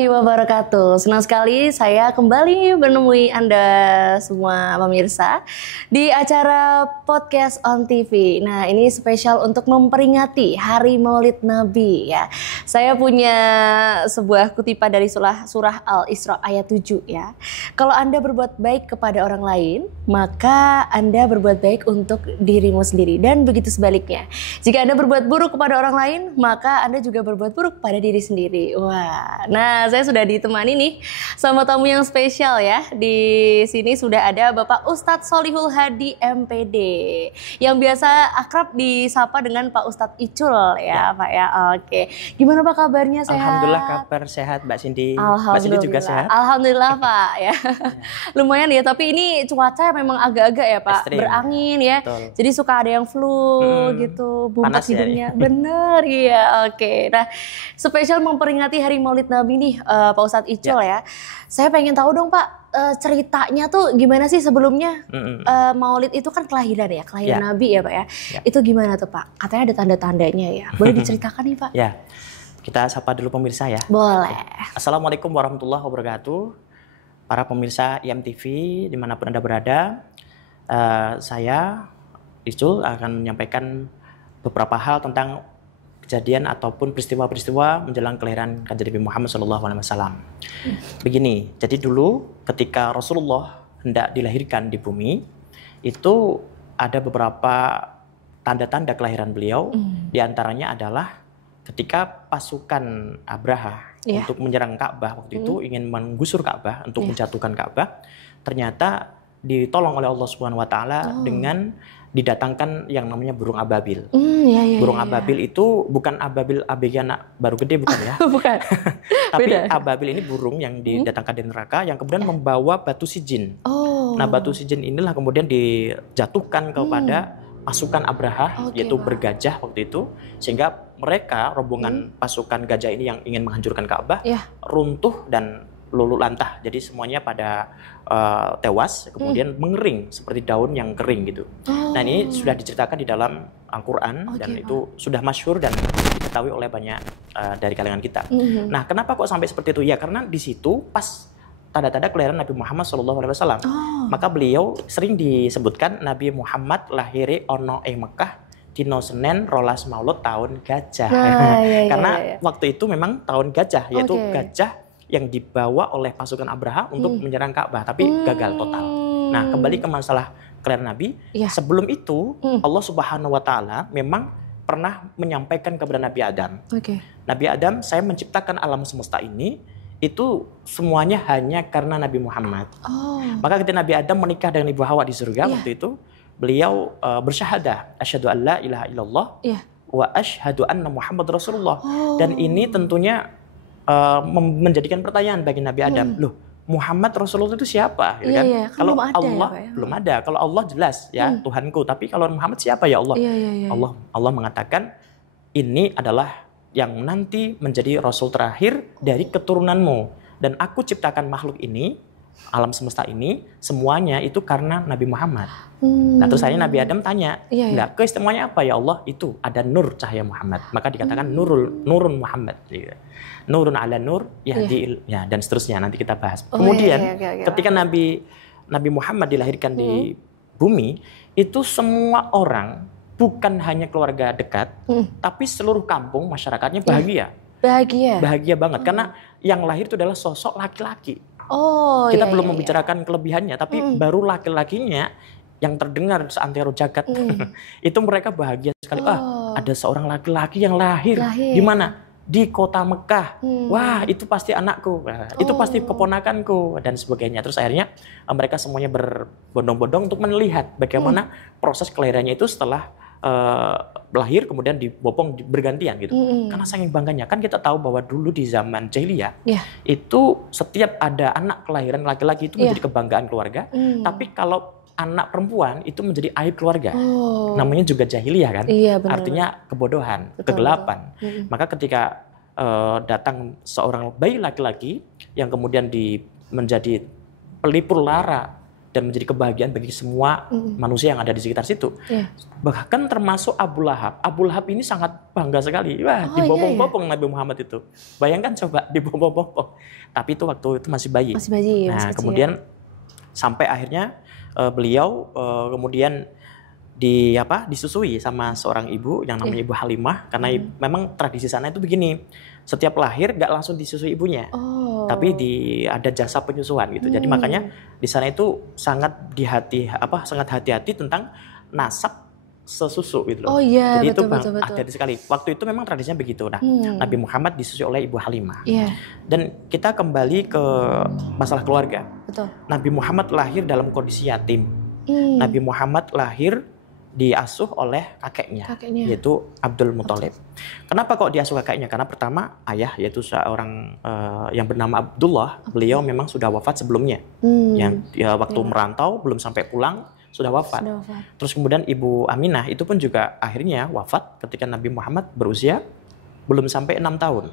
warahmatullahi wabarakatuh. Senang sekali saya kembali menemui Anda semua pemirsa di acara Podcast on TV. Nah, ini spesial untuk memperingati Hari Maulid Nabi ya. Saya punya sebuah kutipan dari surah Al-Isra ayat 7 ya. Kalau Anda berbuat baik kepada orang lain, maka Anda berbuat baik untuk dirimu sendiri, dan begitu sebaliknya. Jika Anda berbuat buruk kepada orang lain, maka Anda juga berbuat buruk pada diri sendiri. Wah, nah saya sudah ditemani nih sama tamu yang spesial ya. Di sini sudah ada Bapak Ustadz Sholihul Hadi MPD, yang biasa akrab disapa dengan Pak Ustadz Icul ya, Pak ya. Oke, gimana Pak kabarnya, sehat? Alhamdulillah kabar sehat Mbak Cindy. Mbak Cindy juga sehat? Alhamdulillah Pak ya. Lumayan ya, tapi ini cuaca memang agak-agak ya Pak, ekstrim, berangin ya. Betul. Jadi suka ada yang flu gitu, bungkak hidungnya. Ya, bener ya. Oke, nah spesial memperingati Hari Maulid Nabi nih Pak Ustadz Icul ya. Saya pengen tahu dong Pak, ceritanya tuh gimana sih sebelumnya? Maulid itu kan kelahiran ya, kelahiran Nabi ya Pak ya. Itu gimana tuh Pak? Katanya ada tanda-tandanya ya. Boleh diceritakan nih Pak? Ya, kita sapa dulu pemirsa ya. Boleh. Assalamualaikum warahmatullahi wabarakatuh. Para pemirsa IMTV dimanapun Anda berada, saya Icul akan menyampaikan beberapa hal tentang kejadian ataupun peristiwa-peristiwa menjelang kelahiran kanjeng Nabi Muhammad SAW. Begini, jadi dulu ketika Rasulullah hendak dilahirkan di bumi, itu ada beberapa tanda-tanda kelahiran beliau. Di antaranya adalah ketika pasukan Abraha untuk menyerang Ka'bah waktu itu, ingin menggusur Ka'bah, untuk menjatuhkan Ka'bah, ternyata ditolong oleh Allah Subhanahu wa taala dengan didatangkan yang namanya burung ababil. Burung ababil itu bukan ababil ABG anak baru gede, bukan ya. Bukan. Tapi ababil ini burung yang didatangkan dari neraka yang kemudian membawa batu sijin. Nah, batu sijin inilah kemudian dijatuhkan kepada pasukan Abraha, yaitu bergajah waktu itu, sehingga mereka rombongan pasukan gajah ini yang ingin menghancurkan Ka'bah runtuh dan luluh lantah. Jadi semuanya pada tewas, kemudian mengering seperti daun yang kering gitu. Nah, ini sudah diceritakan di dalam Al-Quran dan itu sudah masyhur dan diketahui oleh banyak dari kalangan kita. Nah, kenapa kok sampai seperti itu? Ya karena di situ pas tanda-tanda kelahiran Nabi Muhammad SAW. Maka beliau sering disebutkan Nabi Muhammad lahiri ono ing Mekah dino Senin rolas Maulud tahun gajah. Karena waktu itu memang tahun gajah, yaitu gajah yang dibawa oleh pasukan Abraha untuk menyerang Ka'bah, tapi gagal total. Nah, kembali ke masalah kelahiran Nabi. Sebelum itu Allah Subhanahu wa taala memang pernah menyampaikan kepada Nabi Adam. Nabi Adam, saya menciptakan alam semesta ini itu semuanya hanya karena Nabi Muhammad. Maka ketika Nabi Adam menikah dengan Ibu Hawa di surga waktu itu, beliau bersyahadah, asyhadu an la ilaha illallah wa asyhadu anna Muhammad Rasulullah. Dan ini tentunya menjadikan pertanyaan bagi Nabi Adam, loh Muhammad Rasulullah itu siapa? Gitu kan? Kalau Allah belum ada, kalau Allah jelas ya Tuhanku, tapi kalau Muhammad siapa ya Allah? Allah mengatakan ini adalah yang nanti menjadi Rasul terakhir dari keturunanmu, dan aku ciptakan makhluk ini, alam semesta ini semuanya itu karena Nabi Muhammad. Nah, terus akhirnya Nabi Adam tanya, enggak, keistimewaannya apa ya Allah? Itu ada nur cahaya Muhammad, maka dikatakan nurun Muhammad, nurun ala nur yahdi, ya, dan seterusnya, nanti kita bahas. Kemudian ketika Nabi Muhammad dilahirkan di bumi, itu semua orang, bukan hanya keluarga dekat, tapi seluruh kampung masyarakatnya bahagia. Bahagia banget, karena yang lahir itu adalah sosok laki-laki. Kita belum membicarakan kelebihannya, tapi baru laki-lakinya yang terdengar seantero jagat. Itu mereka bahagia sekali. Ada seorang laki-laki yang lahir. Di mana? Di kota Mekah. Wah, itu pasti anakku. Itu pasti keponakanku, dan sebagainya. Terus akhirnya mereka semuanya berbondong-bondong untuk melihat bagaimana proses kelahirannya itu setelah lahir kemudian dibopong bergantian gitu. Karena saking bangganya, kan kita tahu bahwa dulu di zaman jahiliyah itu setiap ada anak kelahiran laki-laki itu menjadi kebanggaan keluarga. Tapi kalau anak perempuan itu menjadi aib keluarga. Namanya juga jahiliyah kan. Artinya kebodohan, kegelapan. Maka ketika datang seorang bayi laki-laki yang kemudian menjadi pelipur lara dan menjadi kebahagiaan bagi semua manusia yang ada di sekitar situ. Bahkan termasuk Abu Lahab. Abu Lahab ini sangat bangga sekali. Wah, dibopong-bopong Nabi Muhammad itu. Bayangkan coba dibopong-bopong. Tapi itu waktu itu masih bayi. Nah, kemudian sampai akhirnya beliau kemudian disusui sama seorang ibu yang namanya Ibu Halimah, karena memang tradisi sana itu begini. Setiap lahir gak langsung disusui ibunya. Tapi ada jasa penyusuan gitu. Jadi makanya di sana itu sangat hati-hati tentang nasab sesusu gitu loh. Jadi betul, itu hati-hati sekali. Waktu itu memang tradisinya begitu. Nah, Nabi Muhammad disusui oleh Ibu Halimah. Dan kita kembali ke masalah keluarga. Nabi Muhammad lahir dalam kondisi yatim. Nabi Muhammad lahir diasuh oleh kakeknya, yaitu Abdul Muthalib. Kenapa kok diasuh kakeknya? Karena pertama ayah, yaitu seorang yang bernama Abdullah, beliau memang sudah wafat sebelumnya. Yang waktu merantau belum sampai pulang sudah wafat. Terus kemudian Ibu Aminah itu pun juga akhirnya wafat ketika Nabi Muhammad berusia belum sampai 6 tahun.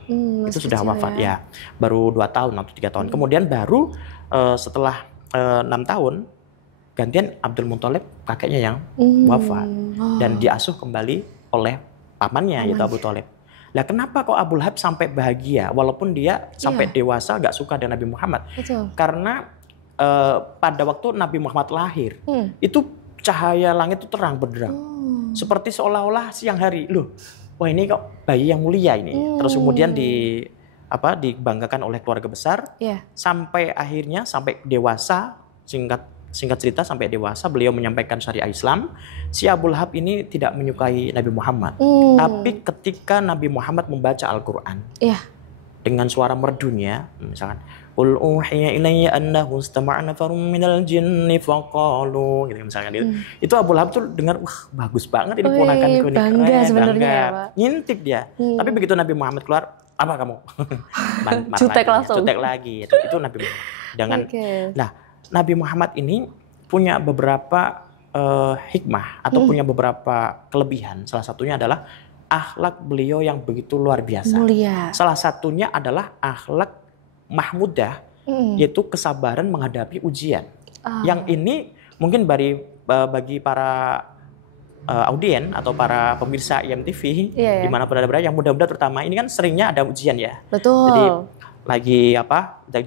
Itu sudah wafat ya. Baru 2 tahun atau 3 tahun. Kemudian baru setelah 6 tahun gantian Abdul Muthalib, kakeknya yang wafat dan diasuh kembali oleh pamannya yaitu Abu Thalib. Lah kenapa kok Abu Lahab sampai bahagia walaupun dia sampai dewasa gak suka dengan Nabi Muhammad? Karena pada waktu Nabi Muhammad lahir itu cahaya langit itu terang benderang, seperti seolah-olah siang hari. Loh, wah ini kok bayi yang mulia ini. Terus kemudian dibanggakan oleh keluarga besar sampai akhirnya sampai dewasa. Singkat cerita sampai dewasa beliau menyampaikan syariat Islam. Si Abu Lahab ini tidak menyukai Nabi Muhammad. Tapi ketika Nabi Muhammad membaca Al-Quran dengan suara merdunya, misalkan qul uhiya ilayya annahu istama'a nafarun minal jinni faqalu gitu misalkan gitu. Itu Abu Lahab tuh dengar, wah bagus banget ini ponakanku nih. Bangga sebenarnya ya, Pak. Ngintip dia. Tapi begitu Nabi Muhammad keluar, apa kamu? Cutek lagi. Itu Nabi Muhammad. Jangan. Nah, Nabi Muhammad ini punya beberapa hikmah atau punya beberapa kelebihan. Salah satunya adalah akhlak beliau yang begitu luar biasa. Mulia. Salah satunya adalah akhlak mahmudah, yaitu kesabaran menghadapi ujian. Yang ini mungkin bagi para audien atau para pemirsa IMTV dimanapun ada berada, yang muda-muda terutama, ini kan seringnya ada ujian ya. Betul. Jadi lagi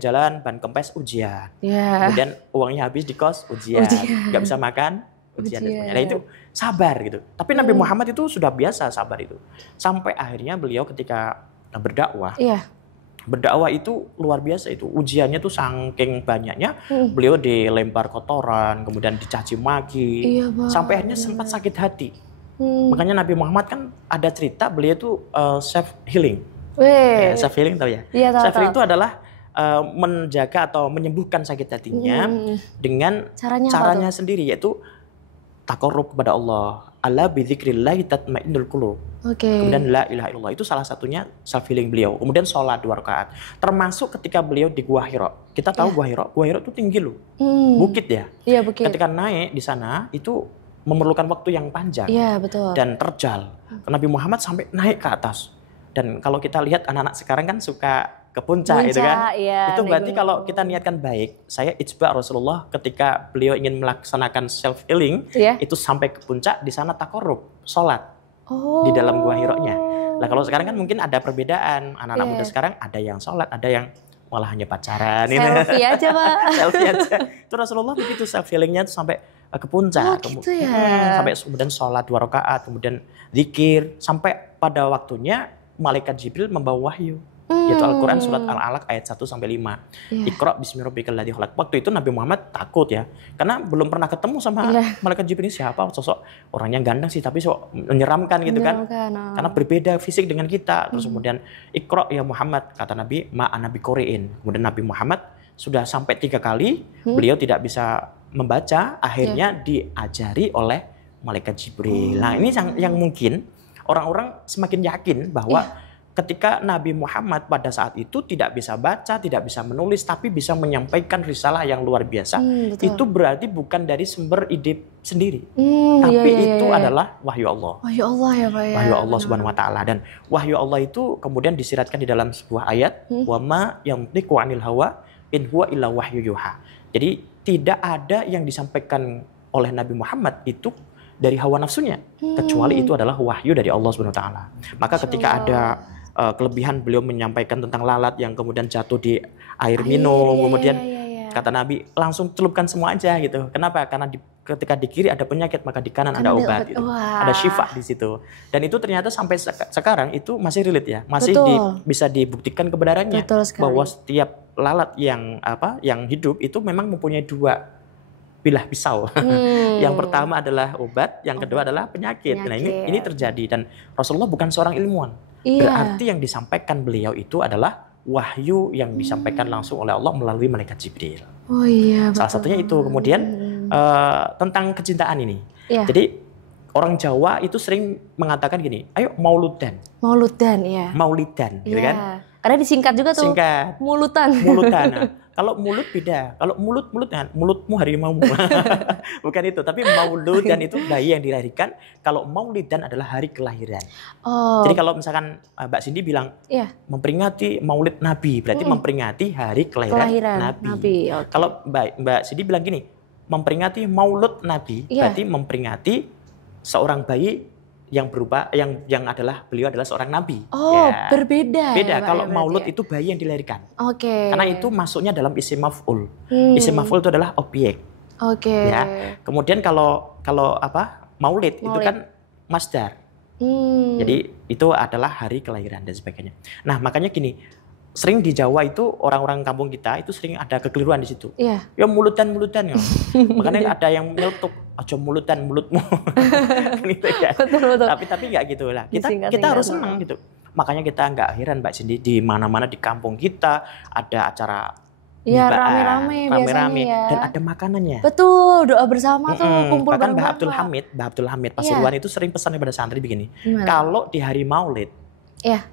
jalan ban kempes ujian, kemudian uangnya habis di kos ujian. Nggak bisa makan ujian. Nah itu sabar gitu. Tapi Nabi Muhammad itu sudah biasa sabar itu. Sampai akhirnya beliau ketika berdakwah, berdakwah itu luar biasa itu. Ujiannya tuh saking banyaknya, beliau dilempar kotoran, kemudian dicaci maki, sampai akhirnya sempat sakit hati. Makanya Nabi Muhammad kan ada cerita beliau tuh self healing. Self healing tahu ya? Self healing itu adalah menjaga atau menyembuhkan sakit hatinya dengan caranya sendiri, yaitu taqarrub kepada Allah. Ala bi dzikrillah tatmainnul qulub. Kemudian la ilaha illallah, itu salah satunya self healing beliau. Kemudian sholat 2 rakaat. Termasuk ketika beliau di Gua Hira. Kita tahu Gua Hira itu tinggi loh. Bukit ya. Bukit. Ketika naik di sana itu memerlukan waktu yang panjang dan terjal. Nabi Muhammad sampai naik ke atas. Dan kalau kita lihat anak-anak sekarang kan suka ke puncak itu kan. Itu berarti kalau kita niatkan baik, saya ijba Rasulullah ketika beliau ingin melaksanakan self healing, itu sampai ke puncak, di sana taqarrub, sholat di dalam Gua Hira-nya. Nah kalau sekarang kan mungkin ada perbedaan, anak-anak muda sekarang ada yang sholat, ada yang malah hanya pacaran. Selfie aja Pak. Selfie aja. Itu Rasulullah begitu self healingnya sampai ke puncak. Gitu ya. Sampai kemudian sholat 2 rakaat, kemudian zikir, sampai pada waktunya malaikat Jibril membawa wahyu, yaitu Al-Quran surat Al-Alaq ayat 1-5. Iqra bismi rabbikal ladzi khalaq. Waktu itu Nabi Muhammad takut ya, karena belum pernah ketemu sama malaikat Jibril ini siapa, sosok orangnya ganteng sih tapi menyeramkan gitu kan. Karena berbeda fisik dengan kita. Terus kemudian Iqra ya Muhammad, kata Nabi, ma ana biqori'in. Kemudian Nabi Muhammad sudah sampai 3 kali beliau tidak bisa membaca, akhirnya diajari oleh malaikat Jibril. Nah ini yang mungkin orang-orang semakin yakin bahwa ketika Nabi Muhammad pada saat itu tidak bisa baca, tidak bisa menulis, tapi bisa menyampaikan risalah yang luar biasa, itu berarti bukan dari sumber ide sendiri, tapi itu adalah wahyu Allah. Wahyu Allah ya Pak ya. Wahyu Allah Subhanahu Wa Taala, dan wahyu Allah itu kemudian disiratkan di dalam sebuah ayat, wa ma yantiqu 'anil hawa in huwa illa wahyu yuha. Jadi tidak ada yang disampaikan oleh Nabi Muhammad itu dari hawa nafsunya, kecuali itu adalah wahyu dari Allah Subhanahu wa taala. Maka ketika ada kelebihan beliau menyampaikan tentang lalat yang kemudian jatuh di air minum, kemudian kata Nabi langsung celupkan semua aja gitu. Kenapa? Karena ketika di kiri ada penyakit, maka di kanan ada obat. Gitu. Ada syifa di situ. Dan itu ternyata sampai sekarang itu masih relate ya, masih bisa dibuktikan kebenarannya bahwa setiap lalat yang hidup itu memang mempunyai dua bilah pisau. Yang pertama adalah obat, yang kedua adalah penyakit. Nah ini terjadi dan Rasulullah bukan seorang ilmuwan. Berarti yang disampaikan beliau itu adalah wahyu yang disampaikan langsung oleh Allah melalui malaikat Jibril. Oh iya. Salah satunya itu. Kemudian tentang kecintaan ini. Jadi orang Jawa itu sering mengatakan gini, ayo mauludan. Mauludan, ya. Maulidan, gitu kan? Karena disingkat juga tuh. Singkat. Mulutan. Mulutan. Nah, kalau mulut beda. Kalau mulutmu harimaumu. Bukan itu. Tapi mauludan itu bayi yang dilahirkan. Kalau maulidan adalah hari kelahiran. Jadi kalau misalkan Mbak Cindy bilang memperingati maulid Nabi, berarti memperingati hari kelahiran Nabi. Kalau Mbak Cindy bilang gini, memperingati maulud Nabi, berarti memperingati seorang bayi yang berupa yang adalah beliau adalah seorang nabi. Berbeda. Beda. Kalau maulud itu bayi yang dilahirkan. Karena itu masuknya dalam isim maf'ul. Isim maf'ul itu adalah objek. Ya. Kemudian kalau maulid itu kan masdar. Jadi itu adalah hari kelahiran dan sebagainya. Nah, makanya gini, sering di Jawa itu orang-orang kampung kita itu sering ada kekeliruan di situ. Ya mulutan ya. Makanya ada yang meletuk, aja mulutan mulutmu. Gitu kan. Betul. Tapi nggak gitu lah. Kita harus senang gitu. Makanya kita nggak heran Mbak Cindy, di mana-mana di kampung kita ada acara rame-rame dan ada makanannya. Betul, doa bersama tuh kumpul bahkan bareng. Mbah Abdul Hamid Pasuruan itu sering pesan kepada santri begini. Kalau di hari Maulid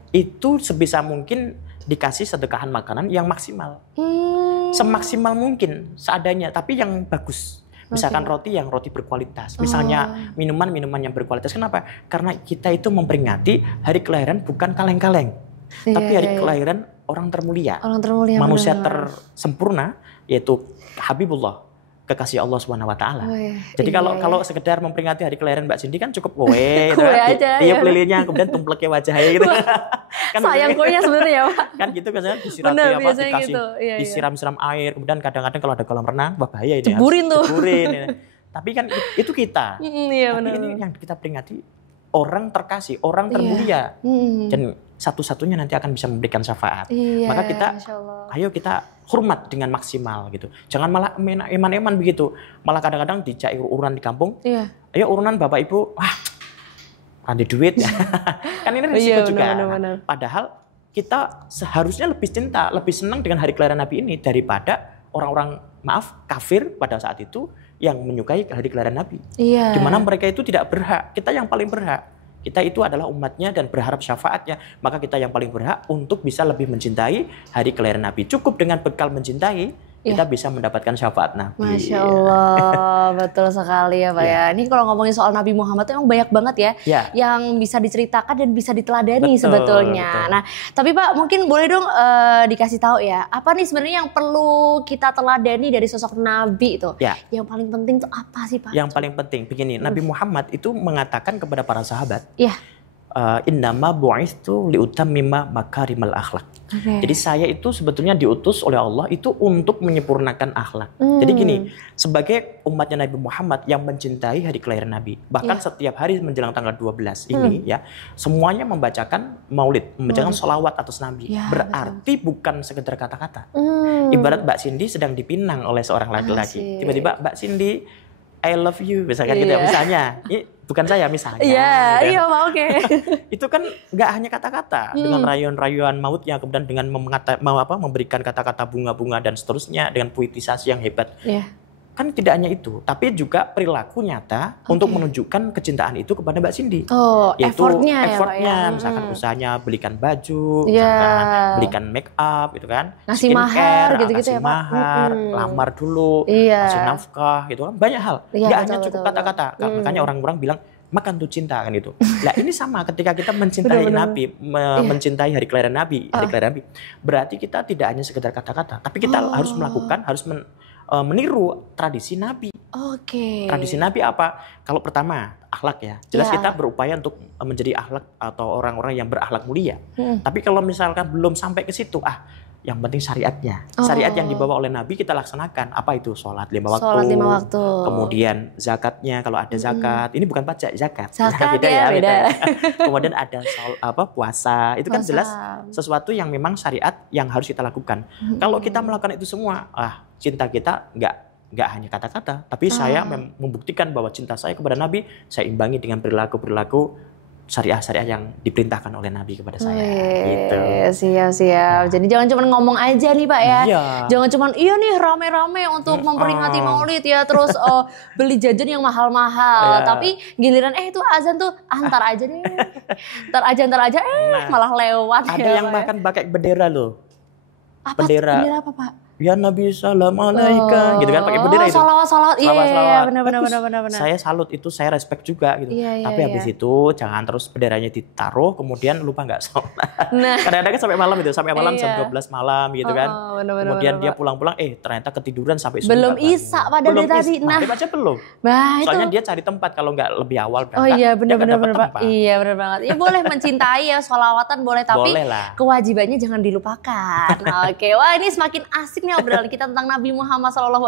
itu sebisa mungkin dikasih sedekahan makanan yang maksimal. Semaksimal mungkin seadanya, tapi yang bagus. Misalkan roti berkualitas. Misalnya minuman yang berkualitas. Kenapa? Karena kita itu memperingati hari kelahiran bukan kaleng-kaleng. Tapi hari kelahiran orang termulia. Manusia tersempurna, yaitu Habibullah, kekasih Allah Subhanahu wa taala. Jadi kalau sekedar memperingati hari kelahiran Mbak Cindy kan cukup kue aja. Tiup lilinnya kemudian tumpleknya wajahnya gitu. Kan sayang kuenya sebenarnya, Pak. Kan gitu kan disiram-siram air, kemudian kadang-kadang kalau ada kolam renang bahaya ini. Ceburin. Tapi kan itu kita. Tapi ini yang kita peringati orang terkasih, orang termulia. Dan satu-satunya nanti akan bisa memberikan syafaat. Maka ayo kita hormat dengan maksimal gitu. Jangan malah eman-eman begitu. Malah kadang-kadang dijak urunan di kampung. Ayo urunan Bapak Ibu, ada duit. Kan ini risiko juga. Benar. Padahal kita seharusnya lebih cinta, lebih senang dengan hari kelahiran Nabi ini daripada orang-orang kafir pada saat itu yang menyukai hari kelahiran Nabi. Di mana mereka itu tidak berhak. Kita yang paling berhak. Kita itu adalah umatnya dan berharap syafaatnya. Maka kita yang paling berhak untuk bisa lebih mencintai hari kelahiran Nabi. Cukup dengan bekal mencintai, kita bisa mendapatkan syafaat Nabi. Masya Allah, betul sekali ya Pak ya. Ini kalau ngomongin soal Nabi Muhammad itu emang banyak banget ya yang bisa diceritakan dan bisa diteladani sebetulnya. Betul. Nah, tapi Pak mungkin boleh dong dikasih tahu ya, apa nih sebenarnya yang perlu kita teladani dari sosok Nabi itu? Yang paling penting itu apa sih Pak? Yang paling penting begini, Nabi Muhammad itu mengatakan kepada para sahabat, innama bu'itsu liutammima makarimal akhlak. Jadi saya itu sebetulnya diutus oleh Allah itu untuk menyempurnakan akhlak. Jadi gini, sebagai umatnya Nabi Muhammad yang mencintai hari kelahiran Nabi, bahkan setiap hari menjelang tanggal 12 ini semuanya membacakan maulid, membacakan sholawat atas Nabi. Berarti bukan sekedar kata-kata. Ibarat Mbak Cindy sedang dipinang oleh seorang laki-laki. Tiba-tiba Mbak Cindy, I love you, misalkan gitu misalnya. Ini bukan saya misalnya. Oke. Itu kan nggak hanya kata-kata dengan rayuan-rayuan mautnya, kemudian dengan memberikan kata-kata bunga-bunga dan seterusnya dengan puitisasi yang hebat. Kan tidak hanya itu, tapi juga perilaku nyata untuk menunjukkan kecintaan itu kepada Mbak Cindy. Yaitu effortnya, misalkan usahanya belikan baju, misalkan belikan make up, gitu kan, ngasih mahar, gitu-gitu ya Pak. Mahar, lamar dulu, kasih nafkah, gitu kan, banyak hal. Nggak hanya cukup kata-kata. Makanya orang-orang bilang makan tuh cinta kan gitu. Nah ini sama ketika kita mencintai Nabi, mencintai hari kelahiran Nabi, berarti kita tidak hanya sekedar kata-kata, tapi kita harus melakukan, harus meniru tradisi Nabi. Oke. Tradisi Nabi apa? Kalau pertama akhlak ya, jelas kita berupaya untuk menjadi akhlak atau orang-orang yang berakhlak mulia. Tapi kalau misalkan belum sampai ke situ, yang penting syariatnya. Syariat yang dibawa oleh Nabi kita laksanakan. Apa itu? Sholat 5 waktu. Sholat 5 waktu. Kemudian zakatnya kalau ada zakat. Ini bukan pajak, zakat. Zakat beda ya. beda. Kemudian ada puasa. Itu kan jelas sesuatu yang memang syariat yang harus kita lakukan. Kalau kita melakukan itu semua, cinta kita nggak hanya kata-kata, tapi saya membuktikan bahwa cinta saya kepada Nabi saya imbangi dengan perilaku syariah yang diperintahkan oleh Nabi kepada saya. Gitu. Siap. Ya. Jadi jangan cuma ngomong aja nih Pak ya. Iya. Jangan cuma nih rame-rame untuk memperingati Maulid ya, terus beli jajan yang mahal-mahal. Tapi giliran itu azan tuh antar aja deh. Ntar aja malah lewat. Ada yang bahkan pakai bendera loh. Bendera apa Pak? Ya Nabi salam alaika gitu kan, pakai bendera itu. Salawat. Iya, benar. Saya salut itu, saya respect juga gitu. Tapi habis itu jangan terus benderanya ditaruh kemudian lupa nggak sholat. Nah, kadang-kadang sampai malam jam 12 malam gitu kan. Kemudian dia pulang-pulang ternyata ketiduran sampai subuh. Belum Isya padahal dari tadi. Nah, aja belum. Soalnya dia cari tempat kalau nggak lebih awal berangkat. Oh iya, benar Pak. Iya, benar banget. Ya boleh mencintai ya, sholawatan boleh, tapi kewajibannya jangan dilupakan. Oke, wah ini semakin asik nih obrolan kita tentang Nabi Muhammad SAW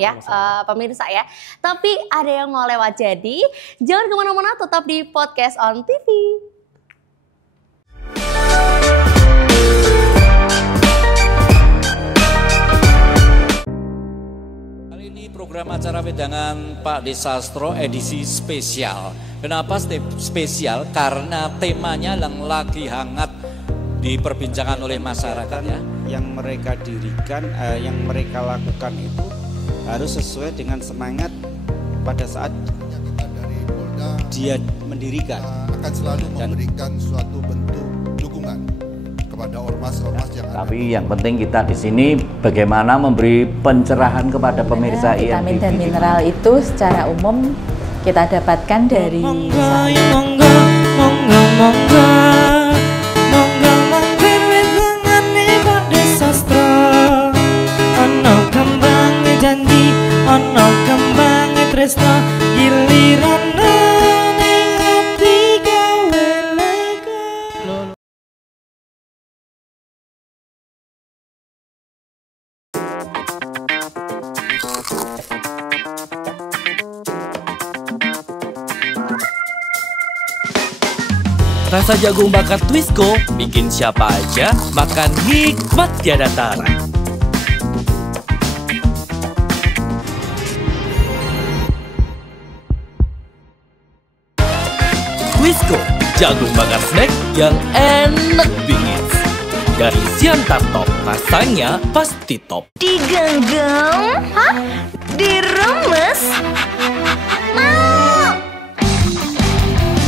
ya, pemirsa ya. Tapi ada yang mau lewat, jadi jangan kemana-mana, tetap di Podcast on TV. Kali ini program acara wedangan Pak Desastro edisi spesial. Kenapa spesial? Karena temanya yang lagi hangat diperbincangkan oleh masyarakat ya. Yang mereka dirikan, yang mereka lakukan itu harus sesuai dengan semangat pada saat dari Polda dia mendirikan. Akan selalu memberikan suatu bentuk dukungan kepada ormas-ormas yang ada. Tapi yang penting kita di sini bagaimana memberi pencerahan kepada pemirsa vitamin dan mineral itu secara umum kita dapatkan dari ono kembang tresno giliran ning ati gawe lega. Rasa jagung bakar Twisco bikin siapa aja makan nikmat tiada tara. Twisco, jagung bakar snack yang enak bingit. Dari Siantar Top, rasanya pasti top. Digenggam? Diremes? Mau!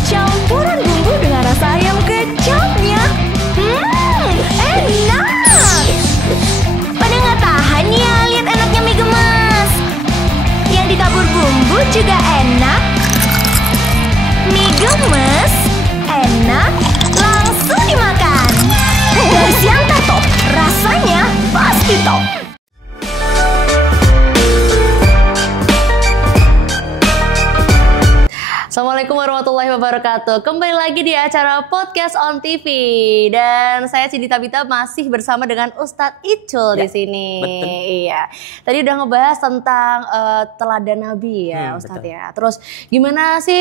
Campuran bumbu dengan rasa ayam kecapnya. Enak! Pada nggak tahan ya lihat enaknya mie gemes. Yang ditabur bumbu juga enak. Mie gemes, enak, langsung dimakan. Dari Siantar Top, rasanya pasti top. Assalamualaikum warahmatullahi wabarakatuh. Kembali lagi di acara Podcast on TV dan saya Cindy Tabita masih bersama dengan Ustadz Icul di sini. Betul. Iya. Tadi udah ngebahas tentang teladan Nabi ya, Ustadz ya. Terus gimana sih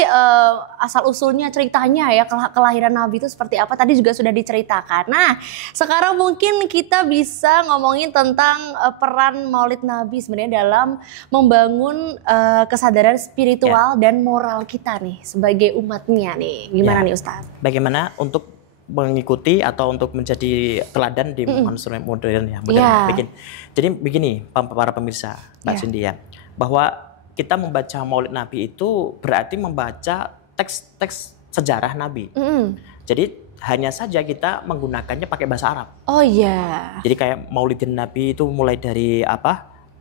asal usulnya ceritanya ya, kelahiran Nabi itu seperti apa? Tadi juga sudah diceritakan. Nah, sekarang mungkin kita bisa ngomongin tentang peran Maulid Nabi sebenarnya dalam membangun kesadaran spiritual dan moral kita nih sebagai umatnya nih. Gimana nih Ustaz? Bagaimana untuk mengikuti atau untuk menjadi teladan di manusia modern ya. Jadi begini para pemirsa Mbak Cindy ya, bahwa kita membaca Maulid Nabi itu berarti membaca teks-teks sejarah Nabi. Jadi hanya saja kita menggunakannya pakai bahasa Arab. Oh iya. Jadi kayak Maulidin Nabi itu mulai dari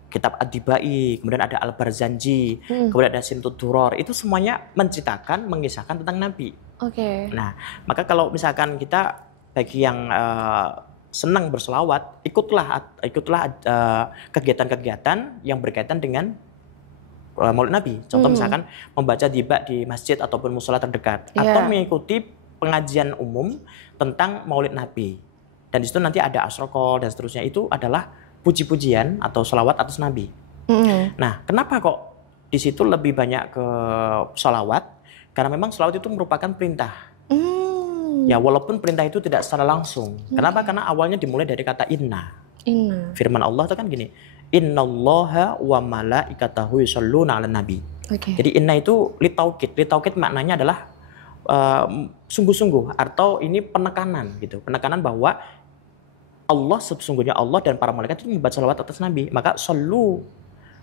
Kitab Ad-Dibai, kemudian ada Al-Barzanji, kemudian ada Simtud Duror. Itu semuanya menceritakan, mengisahkan tentang Nabi. Oke. Nah, maka kalau misalkan kita bagi yang senang berselawat, ikutlah kegiatan-kegiatan yang berkaitan dengan Maulid Nabi. Contoh misalkan membaca tiba di masjid ataupun mushola terdekat, atau mengikuti pengajian umum tentang Maulid Nabi. Dan di situ nanti ada asrokol dan seterusnya, itu adalah puji-pujian atau sholawat atas Nabi. Nah, kenapa kok di situ lebih banyak ke sholawat? Karena memang sholawat itu merupakan perintah. Ya, walaupun perintah itu tidak secara langsung. Kenapa? Karena awalnya dimulai dari kata inna. Firman Allah itu kan gini, innallaha wa malaikatahu yusholluna 'alan nabi. Jadi inna itu litaukid. Litaukid maknanya adalah sungguh-sungguh, atau ini penekanan gitu. Penekanan bahwa Allah, sesungguhnya Allah dan para malaikat itu membaca sholawat atas Nabi. Maka shollu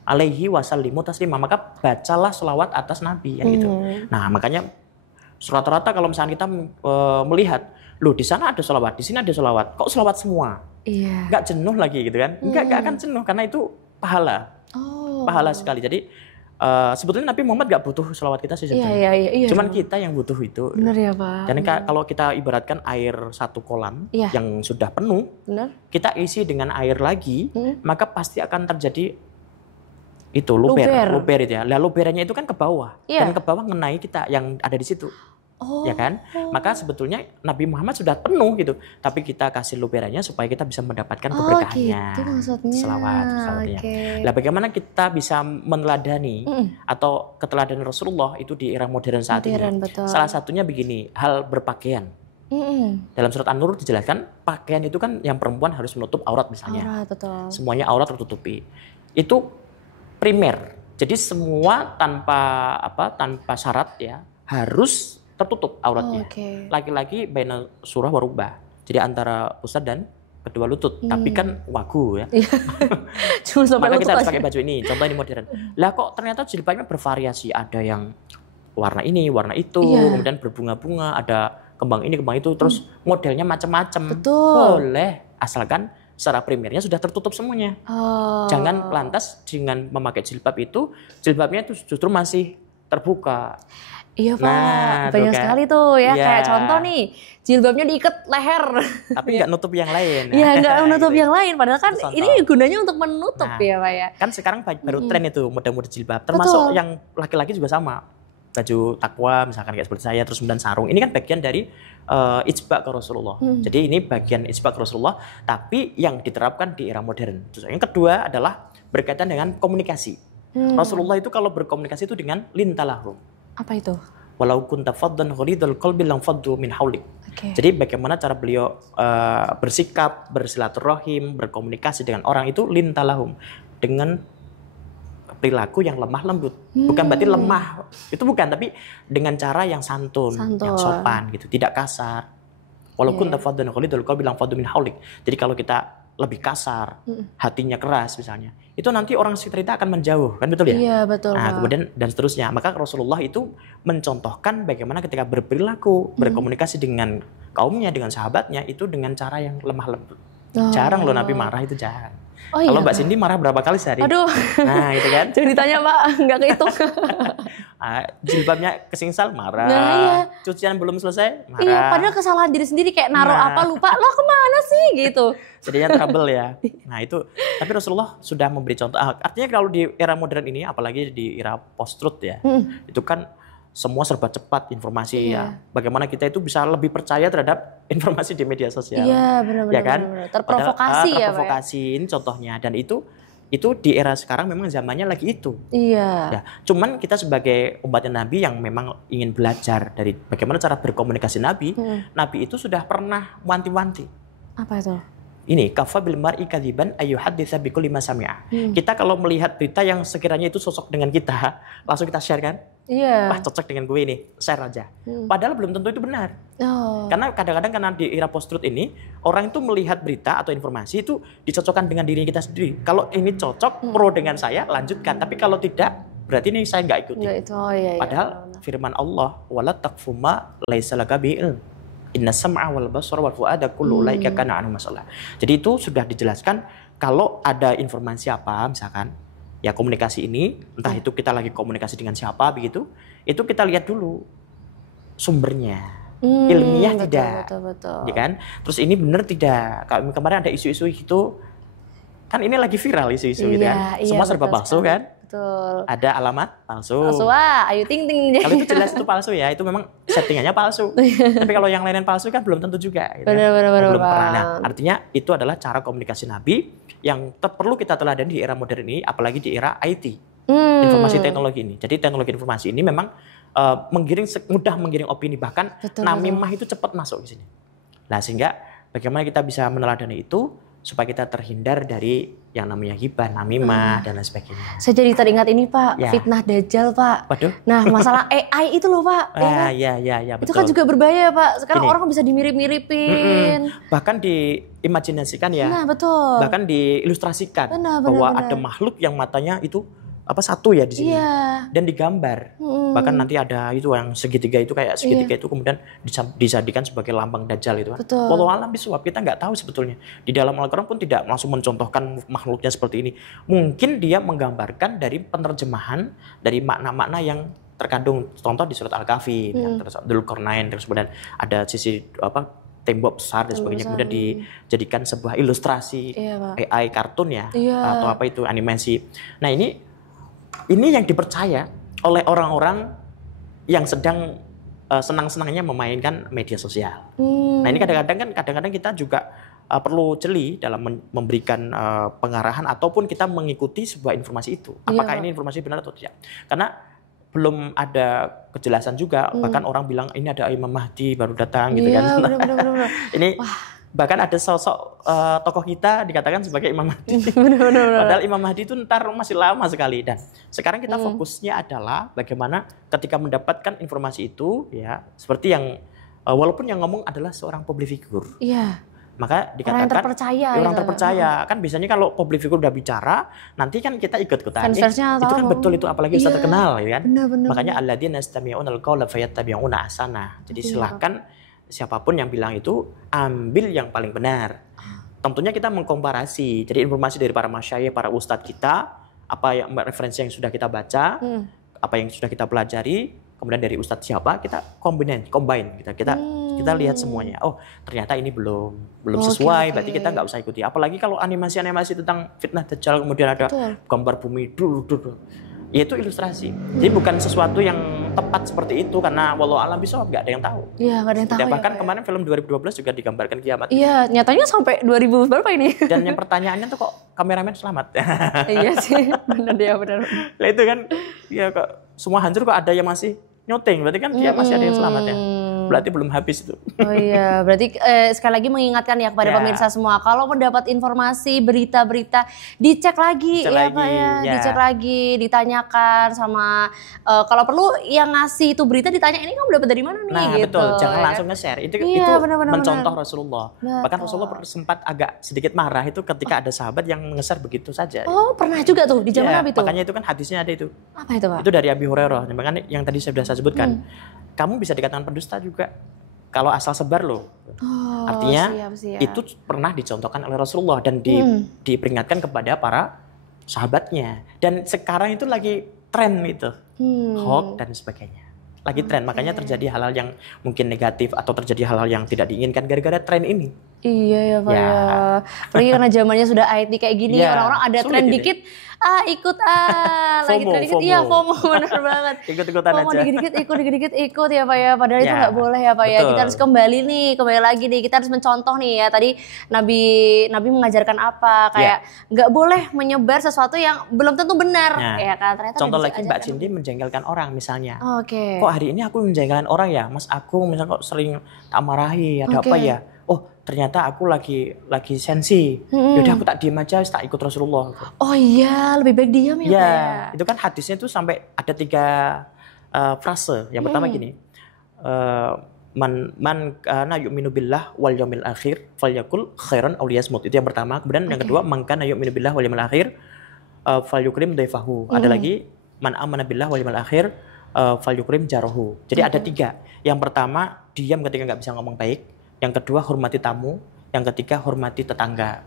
alaihi wasallimu taslima, maka bacalah sholawat atas Nabi ya gitu. Nah, makanya rata-rata kalau misalnya kita melihat, loh di sana ada sholawat, di sini ada sholawat, kok sholawat semua? Nggak jenuh lagi gitu kan? Nggak akan jenuh, karena itu pahala. Pahala sekali. Jadi sebetulnya Nabi Muhammad nggak butuh sholawat kita sih sebetulnya. Cuman kita yang butuh itu. Benar ya Pak. Dan kalau kita ibaratkan air satu kolam yang sudah penuh, kita isi dengan air lagi, maka pasti akan terjadi itu luber itu ya. Lah luberannya itu kan ke bawah, dan ke bawah ngenai kita yang ada di situ. Ya kan? Maka sebetulnya Nabi Muhammad sudah penuh gitu, tapi kita kasih luberannya supaya kita bisa mendapatkan keberkahannya. Gitu maksudnya. Selawatnya. Lah bagaimana kita bisa meneladani atau keteladanan Rasulullah itu di era modern saat ini? Betul. Salah satunya begini, hal berpakaian. Dalam surat An-Nur dijelaskan pakaian itu kan yang perempuan harus menutup aurat misalnya. Betul. Semuanya aurat tertutupi. Itu primer. Jadi semua tanpa syarat ya harus tertutup auratnya. Laki-laki baina surah warubah. Jadi antara pusat dan kedua lutut. Tapi kan wagu ya. Cuma sampai maka lutut kita harus aja. pakai baju ini. Contoh ini modern. Lah kok ternyata jilbabnya bervariasi. Ada yang warna ini, warna itu, kemudian berbunga-bunga, ada kembang ini, kembang itu, terus modelnya macam-macam. Boleh, asalkan secara primernya sudah tertutup semuanya. Jangan lantas dengan memakai jilbab itu, jilbabnya itu justru masih terbuka. Iya Pak, banyak sekali tuh ya. Kayak contoh nih, jilbabnya diikat leher. Tapi nggak nutup yang lain. Iya, nggak menutup yang lain. Padahal kan ini gunanya untuk menutup ya Pak ya. Kan sekarang baru tren itu model-model jilbab. Termasuk yang laki-laki juga sama. Baju takwa misalkan kayak seperti saya, terus kemudian sarung. Ini kan bagian dari ijba ke Rasulullah. Jadi ini bagian ijba ke Rasulullah, tapi yang diterapkan di era modern. Terus yang kedua adalah berkaitan dengan komunikasi. Rasulullah itu kalau berkomunikasi itu dengan lintalahum. Apa itu? Walau kunta faddan ghalidhal qalbi lam faddu min haulik. Jadi bagaimana cara beliau bersikap, bersilaturahim, berkomunikasi dengan orang itu lintalahum, dengan perilaku yang lemah lembut. Bukan berarti lemah, itu bukan, tapi dengan cara yang santun. Yang sopan gitu, tidak kasar. Walau kunta faddan ghalidhal qalbi lam faddu min haulik. Jadi kalau kita lebih kasar, hatinya keras misalnya, itu nanti orang sekitar kita akan menjauh, kan betul ya? Iya betul. Nah kemudian dan seterusnya, maka Rasulullah itu mencontohkan bagaimana ketika berperilaku, berkomunikasi dengan kaumnya, dengan sahabatnya itu dengan cara yang lemah lembut. Jarang loh Nabi marah, itu jarang. Kalau Mbak Cindy marah berapa kali sehari? Aduh, nah itu kan? Jadi ditanya Pak, nggak kehitung. Jilbabnya kesinggal marah, cucian belum selesai marah. Iya, padahal kesalahan diri sendiri kayak naruh apa lupa, lo kemana sih gitu. Jadinya trouble ya. Nah itu, tapi Rasulullah sudah memberi contoh. Artinya kalau di era modern ini, apalagi di era post-truth ya, itu kan semua serba cepat informasi ya. Bagaimana kita itu bisa lebih percaya terhadap informasi di media sosial. Iya benar-benar. Ya kan? Terprovokasi ya Pak. Terprovokasi, ini contohnya. Dan itu di era sekarang memang zamannya lagi itu. Iya. Ya, cuman kita sebagai umatnya Nabi yang memang ingin belajar dari bagaimana cara berkomunikasi Nabi, Nabi itu sudah pernah wanti-wanti. Apa itu? Ini kafa bil mar'i kadziban ayyuhadditsa bikulli ma sami'a. Kita kalau melihat berita yang sekiranya itu cocok dengan kita, langsung kita share kan? Iya. Wah, cocok dengan gue ini, share aja. Padahal belum tentu itu benar. Karena kadang-kadang karena di era post-truth ini, orang itu melihat berita atau informasi itu dicocokkan dengan diri kita sendiri. Kalau ini cocok, pro dengan saya, lanjutkan. Tapi kalau tidak, berarti ini saya nggak ikuti. Padahal firman Allah, wala taqfu ma laisa laka bihi ilm. Inna sam'a wal basara wal fu'ada kullu ulaika kana anhu masalah. Jadi itu sudah dijelaskan kalau ada informasi apa misalkan ya komunikasi ini, entah itu kita lagi komunikasi dengan siapa begitu, itu kita lihat dulu sumbernya. ilmiah tidak, betul. ya kan? Terus ini benar tidak? Kemarin ada isu-isu gitu, kan ini lagi viral isu-isu gitu kan? Semua serba palsu kan? Betul. Ada alamat palsu. Ayu Ting Ting. Kalau itu jelas itu palsu ya, itu memang settingannya palsu. Tapi kalau yang lain palsu kan belum tentu juga. Gitu benar. Belum pernah. Nah, artinya itu adalah cara komunikasi Nabi yang perlu kita teladani di era modern ini, apalagi di era IT, informasi teknologi ini. Jadi teknologi informasi ini memang mudah menggiring opini, bahkan namimah itu cepat masuk ke sini. Nah, sehingga bagaimana kita bisa meneladani itu supaya kita terhindar dari yang namanya ghibah, namimah, dan lain sebagainya. Saya jadi teringat ini Pak, fitnah Dajjal Pak. Waduh. Nah, masalah AI itu loh Pak. Iya, betul. Itu kan juga berbahaya Pak. Sekarang orang bisa dimirip-miripin. Bahkan diimajinasikan ya. Nah, betul. Bahkan diilustrasikan benar. ada makhluk yang matanya itu satu ya di sini. Dan digambar. Bahkan nanti ada itu yang segitiga itu kayak segitiga itu kemudian dijadikan sebagai lambang Dajjal itu kan. Wallahu a'lam bishawab, kita nggak tahu sebetulnya. Di dalam Al-Qur'an pun tidak langsung mencontohkan makhluknya seperti ini. Mungkin dia menggambarkan dari penerjemahan dari makna-makna yang terkandung, contoh di surat Al-Kahfi, Dzulqarnain, terus kemudian ada sisi tembok besar dan sebagainya, kemudian dijadikan sebuah ilustrasi AI kartun ya, atau apa itu animasi. Nah, ini yang dipercaya oleh orang-orang yang sedang senang-senangnya memainkan media sosial. Nah, ini kadang-kadang kita juga perlu jeli dalam memberikan pengarahan ataupun kita mengikuti sebuah informasi itu. Apakah ini informasi benar atau tidak? Karena belum ada kejelasan juga, bahkan orang bilang ini ada Imam Mahdi baru datang gitu kan. Benar. Ini bahkan ada sosok tokoh kita dikatakan sebagai Imam Mahdi. Benar. Padahal Imam Mahdi itu ntar masih lama sekali. Dan sekarang kita fokusnya adalah bagaimana ketika mendapatkan informasi itu, ya seperti yang walaupun yang ngomong adalah seorang public figure. Iya. Maka dikatakan orang terpercaya. Kan biasanya kalau public figure udah bicara, nanti kan kita ikut-ikutan. Itu kan betul itu, apalagi ustaz terkenal ya kan. Benar. Makanya alladzina yastami'unal qawla fayattabi'una ahsana. Jadi silahkan siapapun yang bilang itu ambil yang paling benar. Tentunya kita mengkomparasi. Jadi informasi dari para masyayikh, para ustadz kita, apa yang referensi yang sudah kita baca, apa yang sudah kita pelajari, kemudian dari ustadz siapa, kita combine kita lihat semuanya. Oh, ternyata ini belum sesuai, berarti kita nggak usah ikuti. Apalagi kalau animasi tentang fitnah Dajjal, kemudian ada gambar bumi dulu. Ya itu ilustrasi. Jadi bukan sesuatu yang tepat seperti itu, karena wallahu a'lam bishawab nggak ada yang tahu. Iya, nggak ada yang tahu. Bahkan kemarin film 2012 juga digambarkan kiamat. Iya, nyatanya sampai 2000 berapa ini? Dan yang pertanyaannya tuh kok kameramen selamat? Iya sih, benar. Lah itu kan, ya kok semua hancur kok ada yang masih nyuting, berarti kan dia masih ada yang selamat ya. Berarti belum habis itu. Oh iya, berarti sekali lagi mengingatkan ya kepada pemirsa semua, kalau mendapat informasi, berita-berita, dicek lagi Pak ya. Dicek lagi, ditanyakan sama kalau perlu yang ngasih itu berita ditanya, ini kamu dapat dari mana nih? Nah gitu, betul, jangan langsung nge-share. Itu mencontoh Rasulullah. Bahkan Rasulullah sempat agak sedikit marah itu ketika ada sahabat yang nge-share begitu saja. Oh, pernah juga tuh di zaman Nabi tuh. Makanya itu kan hadisnya ada itu. Apa itu Pak? Itu dari Abi Hurairah. Makanya yang tadi sudah saya sebutkan. Kamu bisa dikatakan pendusta juga kalau asal sebar loh. Artinya siap. itu pernah dicontohkan oleh Rasulullah dan diperingatkan kepada para sahabatnya. Dan sekarang itu lagi tren itu, hoax dan sebagainya. Lagi tren, makanya terjadi hal-hal yang mungkin negatif atau terjadi hal-hal yang tidak diinginkan gara-gara tren ini. Iya ya Pak ya. Apalagi karena zamannya sudah IT kayak gini, orang-orang ada tren dikit, ikut lagi tren dikit, iya FOMO, benar banget. Ikut-ikutan FOMO aja. dikit-dikit ikut ya Pak ya, padahal itu nggak boleh ya Pak ya. Kita harus kembali lagi nih, kita harus mencontoh nih ya. Tadi Nabi mengajarkan apa, kayak nggak boleh menyebar sesuatu yang belum tentu benar. Ya kan, ternyata contoh lagi Mbak Cindy menjengkelkan orang misalnya. Oke. Kok hari ini aku menjengkelkan orang ya, Mas Agung misalnya kok sering tak marahi, ada apa ya? Oh ternyata aku lagi sensi. Yaudah aku tak diem aja, tak ikut Rasulullah. Oh iya, lebih baik diam ya Pak ya. Itu kan hadisnya tuh sampai ada 3 frase. Yang pertama gini, man kana yu'minu billah wal yaumil akhir falyakul khairan aw liyasmut. Itu yang pertama. Kemudian yang kedua, man kana yu'minu billah wal yaumil akhir falyukrim dhaifahu. Ada lagi, man amana billah wal yaumil akhir falyukrim jarahu. Jadi ada 3. Yang pertama, diam ketika nggak bisa ngomong baik. Yang kedua, hormati tamu. Yang ketiga, hormati tetangga.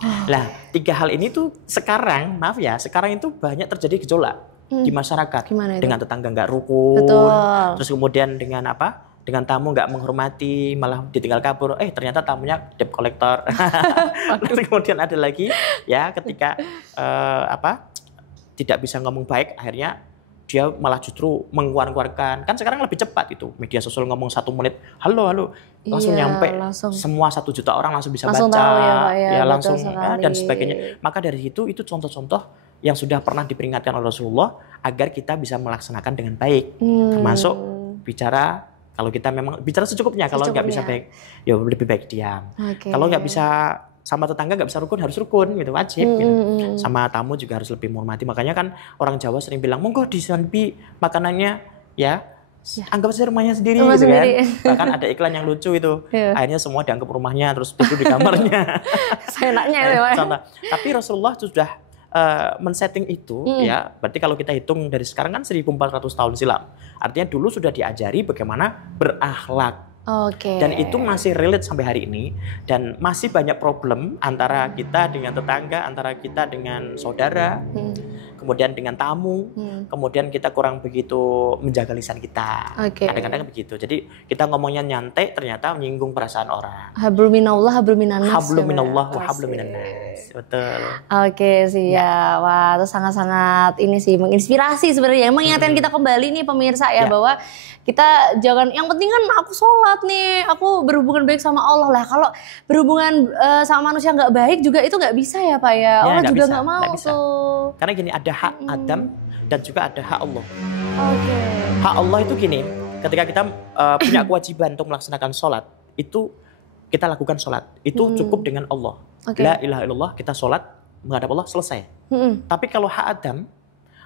Nah, 3 hal ini tuh sekarang itu banyak terjadi gejolak di masyarakat. Dengan tetangga nggak rukun. Terus kemudian dengan dengan tamu nggak menghormati, malah ditinggal kabur. Ternyata tamunya debt collector. Kemudian ada lagi ya ketika tidak bisa ngomong baik, akhirnya dia malah justru mengeluarkan. Kan sekarang lebih cepat itu media sosial, ngomong 1 menit, halo, langsung nyampe. Semua 1 juta orang langsung bisa baca, tahu ya, Pak, ya, langsung dan sebagainya. Maka dari itu contoh-contoh yang sudah pernah diperingatkan oleh Rasulullah agar kita bisa melaksanakan dengan baik, termasuk bicara. Kalau kita memang bicara secukupnya, kalau nggak bisa baik, ya lebih baik diam. Kalau nggak bisa sama tetangga, nggak bisa rukun, harus rukun gitu, wajib. Gitu. Sama tamu juga harus lebih menghormati. Makanya kan orang Jawa sering bilang, monggo disambi makanannya, ya anggap saja rumahnya sendiri, gitu kan. Bahkan ada iklan yang lucu itu, akhirnya semua dianggap rumahnya, terus tidur di kamarnya. Seenaknya itu, Pak. Tapi Rasulullah sudah men-setting itu, ya. Berarti kalau kita hitung dari sekarang kan 1400 tahun silam. Artinya dulu sudah diajari bagaimana berakhlak. Dan itu masih relate sampai hari ini, dan masih banyak problem antara kita dengan tetangga, antara kita dengan saudara, kemudian dengan tamu, kemudian kita kurang begitu menjaga lisan kita. Kadang-kadang begitu. Jadi kita ngomongnya nyantai, ternyata menyinggung perasaan orang. Hablum minallah, hablum minannas. Hablum minallah wa hablum minannas. Betul. Ya. Wah, itu sangat-sangat ini sih menginspirasi sebenarnya. Mengingatkan kita kembali nih pemirsa ya, bahwa kita jangan, yang penting kan aku sholat nih, aku berhubungan baik sama Allah lah. Kalau berhubungan sama manusia nggak baik juga itu nggak bisa ya Pak ya. Allah juga nggak mau tuh. Karena gini, ada hak Adam dan juga ada hak Allah. Hak Allah itu gini, ketika kita punya kewajiban untuk melaksanakan sholat, itu kita lakukan sholat. Itu cukup dengan Allah. La ilaha illallah, kita sholat menghadap Allah, selesai. Tapi kalau hak Adam,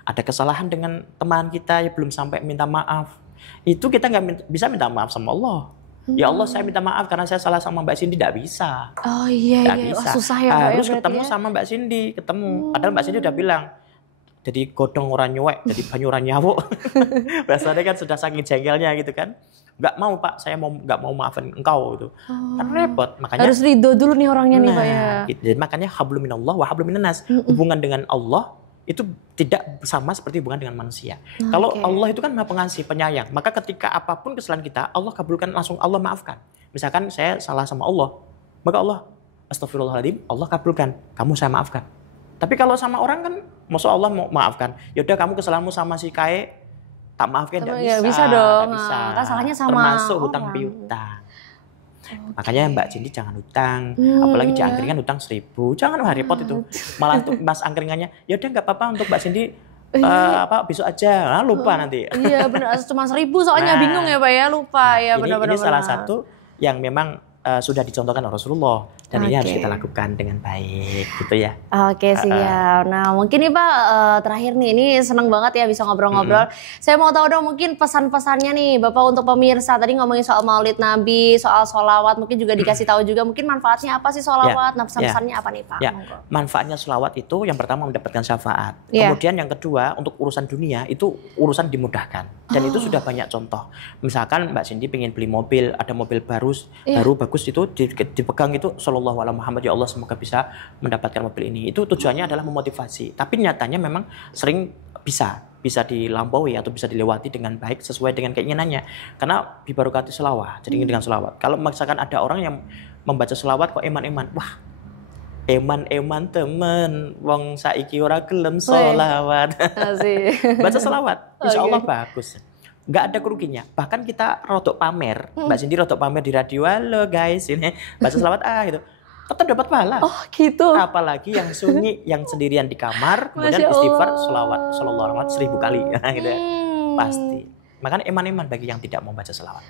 ada kesalahan dengan teman kita yang belum sampai minta maaf, itu kita nggak bisa minta maaf sama Allah. Ya Allah, saya minta maaf karena saya salah sama Mbak Cindy, tidak bisa. Nggak bisa. Susah ya, harus ketemu sama Mbak Cindy, Padahal Mbak Cindy udah bilang, jadi godong orang nyuwek, jadi banyu orang nyawuk. Biasanya kan sudah saking jengkelnya gitu kan. Nggak mau Pak, saya nggak mau maafin engkau itu. Kan repot. Makanya harus ridho dulu nih orangnya nih Pak ya. Jadi makanya hablum minallah wa hablum minannas. Hubungan dengan Allah itu tidak sama seperti hubungan dengan manusia. Kalau Allah itu kan Maha Pengasih, penyayang, maka ketika apapun kesalahan kita, Allah kabulkan langsung, Allah maafkan. Misalkan saya salah sama Allah, maka Allah, astagfirullahaladzim, Allah kabulkan, kamu saya maafkan. Tapi kalau sama orang kan, maksud Allah mau maafkan, yaudah kamu kesalahanmu sama si Kae, tak maafkan, tidak bisa dong. Bisa. Kan salahnya sama termasuk hutang piutang. Makanya Mbak Cindy jangan hutang, apalagi di angkringan hutang 1.000, jangan repot itu. Malah untuk mas angkringannya, ya udah nggak apa-apa untuk Mbak Cindy besok aja, lupa nanti. Iya benar, cuma 1.000 soalnya bingung ya Pak ya, lupa ya benar-benar. Ini salah satu yang memang sudah dicontohkan oleh Rasulullah, dan ini harus kita lakukan dengan baik gitu ya. Siap. Nah mungkin nih Pak, terakhir nih, ini seneng banget ya bisa ngobrol-ngobrol. Saya mau tahu dong mungkin pesan-pesannya nih Bapak untuk pemirsa. Tadi ngomongin soal Maulid Nabi, soal sholawat, mungkin juga dikasih tahu juga mungkin manfaatnya apa sih sholawat. Nah pesan-pesannya apa nih Pak? Manfaatnya sholawat itu yang pertama mendapatkan syafaat. Kemudian yang kedua, untuk urusan dunia itu urusan dimudahkan. Dan itu sudah banyak contoh. Misalkan Mbak Cindy pengen beli mobil, ada mobil baru bagus itu dipegang itu sallallahu alaihi Muhammad, ya Allah semoga bisa mendapatkan mobil ini. Itu tujuannya adalah memotivasi. Tapi nyatanya memang sering bisa dilampaui atau bisa dilewati dengan baik sesuai dengan keinginannya. Karena bibarokati selawat, jadi dengan selawat. Kalau misalkan ada orang yang membaca selawat kok eman-eman, wah eman-eman temen wong saiki ora gelem selawat. Baca selawat, insya Allah bagus. Nggak ada kerugiannya. Bahkan kita rodok pamer, Mbak Cindy rodok pamer di radio, halo guys, ini baca selawat gitu. Tetap dapat pahala. Gitu. Apalagi yang sunyi, yang sendirian di kamar, kemudian istighfar selawat sallallahu alaihi wasallam 1000 kali, gitu ya. Pasti. Makanya eman-eman bagi yang tidak mau baca selawat.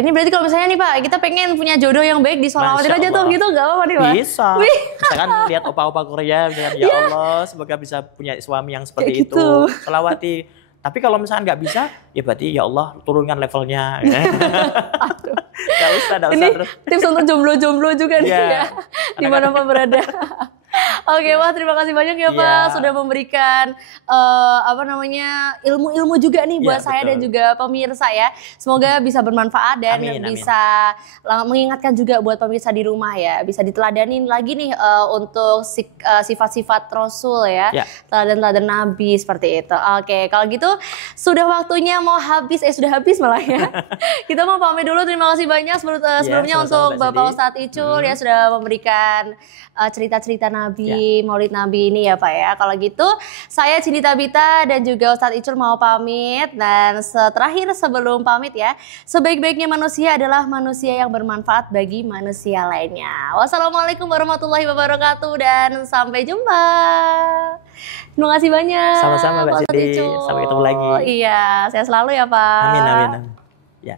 Ini berarti kalau misalnya nih Pak, kita pengen punya jodoh yang baik, disolawatin aja tuh gitu, nggak apa-apa nih Pak? Bisa. Misalkan lihat opa-opa Korea, misalkan ya Allah semoga bisa punya suami yang seperti itu. Selawati. Tapi kalau misalkan nggak bisa, ya berarti ya Allah turunkan levelnya. Nggak usah. Ini tips untuk jomblo-jomblo juga nih ya, dimanapun berada. Oke, Pak, terima kasih banyak ya Pak sudah memberikan ilmu-ilmu juga nih buat saya dan juga pemirsa ya. Semoga bisa bermanfaat dan bisa mengingatkan juga buat pemirsa di rumah ya. Bisa diteladanin lagi nih untuk sifat-sifat Rasul ya. Teladan-teladan Nabi seperti itu. Oke, kalau gitu sudah waktunya mau habis, sudah habis malah ya. Kita mau pamit dulu, terima kasih banyak sebelumnya untuk Bapak Ustadz Icul ya sudah memberikan cerita-cerita Nabi, Maulid Nabi ini ya Pak ya. Kalau gitu saya Cindy Tabita dan juga Ustadz Icul mau pamit. Dan terakhir sebelum pamit ya, sebaik-baiknya manusia adalah manusia yang bermanfaat bagi manusia lainnya. Wassalamualaikum warahmatullahi wabarakatuh dan sampai jumpa. Terima kasih banyak. Sama-sama Mbak Cindy, sampai ketemu lagi. Iya, saya selalu ya Pak. Amin. Ya.